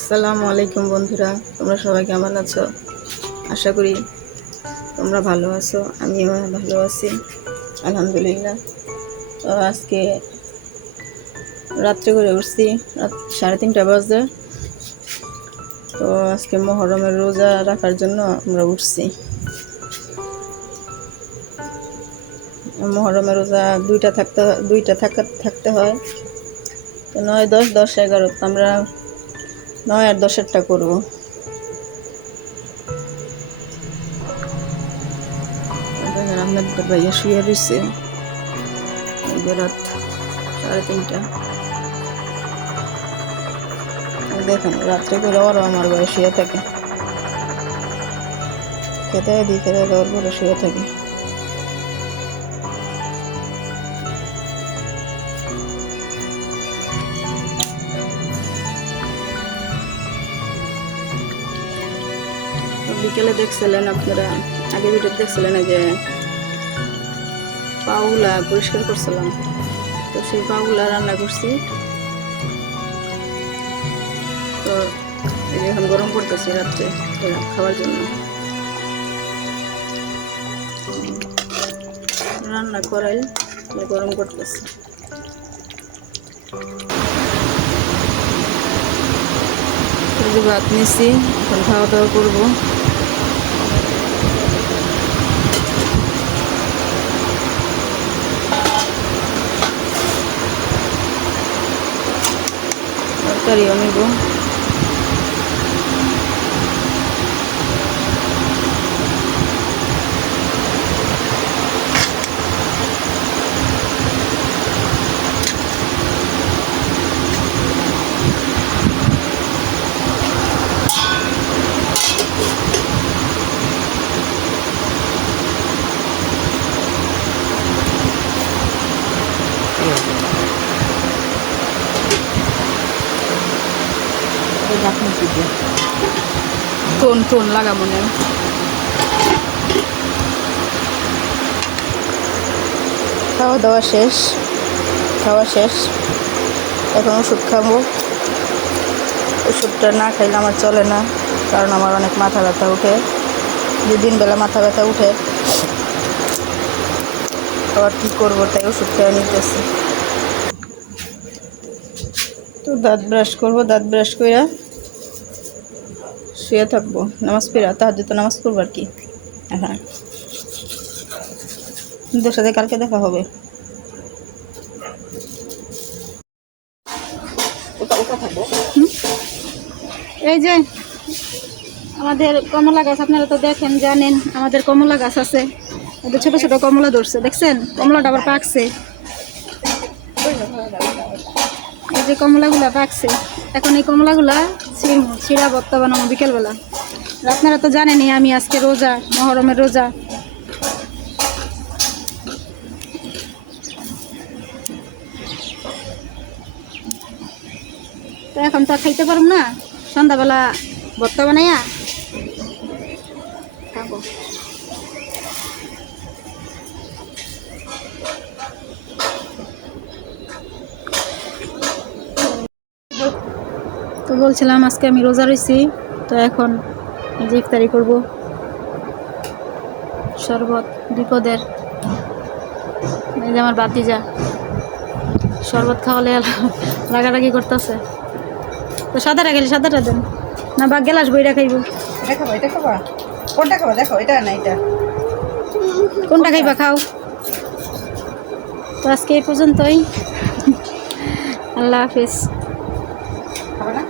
আসসালামু আলাইকুম বন্ধুরা, তোমরা সবাই কেমন আছো? আশা করি তোমরা ভালো আছো। আমিও ভালো আছি, আলহামদুলিল্লাহ। তো আজকে রাত্রে করে উঠছি, রাত 3:30 বাজে। তো আজকে মুহররমের রোজা রাখার জন্য আমরা উঠছি। মুহররমের রোজা দুইটা থাকতে হয়। তো 9, 10, 10, 11 আমরা 9 আর 10-এরটা করবো। আপনাদের ভাইয়া শুয়ে রয়েছে, রাত 3:30। দেখেন রাত্রে করে ওরা আমার ঘরে শুয়ে থাকে, খেতে দেওয়ার পরে শুয়ে থাকে। বিকেলে দেখছিলেন আপনারা, আগে ভিডিও দেখছিলেন যে পাউলা পরিষ্কার করছিলাম। তো সেই পাউলা রান্না করছি। তো এখন গরম করতেছি রাত্রে খাওয়ার জন্য। রান্না করাই গরম করতেছি। ভাত নিছি, এখন খাওয়া দাওয়া করবো। তরকারিও নিব। টোন লাগা মনে হয়। খাওয়া শেষ। এখন ওষুধ খাবো। ওষুধটা না খাইলে আমার চলে না, কারণ আমার অনেক মাথা ব্যথা উঠে। 2 দিন বেলা মাথা ব্যথা উঠে, আবার কী করবো, তাই ওষুধ খেয়ে নিতেছি। তো দাঁত ব্রাশ করবো, দাঁত ব্রাশ করে শুয়ে থাকবো। নামাজ পড়া তাহাজ্জুদ নামাজ পড়বো আর কি। হ্যাঁ, তোর সাথে কালকে দেখা হবে। এই যে আমাদের কমলা গাছ, আপনারা তো দেখেন, জানেন আমাদের কমলা গাছ আছে। ওদের ছোট ছোট কমলা ধরছে, দেখছেন? কমলাটা আবার পাকছে। এই যে কমলাগুলা পাকছে, এখন এই কমলাগুলা ছিঁড়া ভর্তা বানাবো বিকেলবেলা। আপনারা তো জানেনই আমি আজকে রোজা, মুহররমের রোজা। তো এখন তো খাইতে পারব না, সন্ধ্যাবেলা ভর্তা বানাইয়া খাবো। তো বলছিলাম আজকে আমি রোজা রয়েছি। তো এখন এই যে ইফতারি করবো। শরবত বিপদের, এই যে আমার বাতিজা শরবত খাওয়ালে রাগারাগি করতেছে। তো সাদাটা গেলে সাদাটা দেন না, বা গেলাস বইরা খাইব। এটা খাবা, কোনটা খাবা? দেখো, এটা না এটা কোনটা খাইবা খাও। তো আজকে এই পর্যন্তই। আল্লাহ হাফিজ। খাবা না?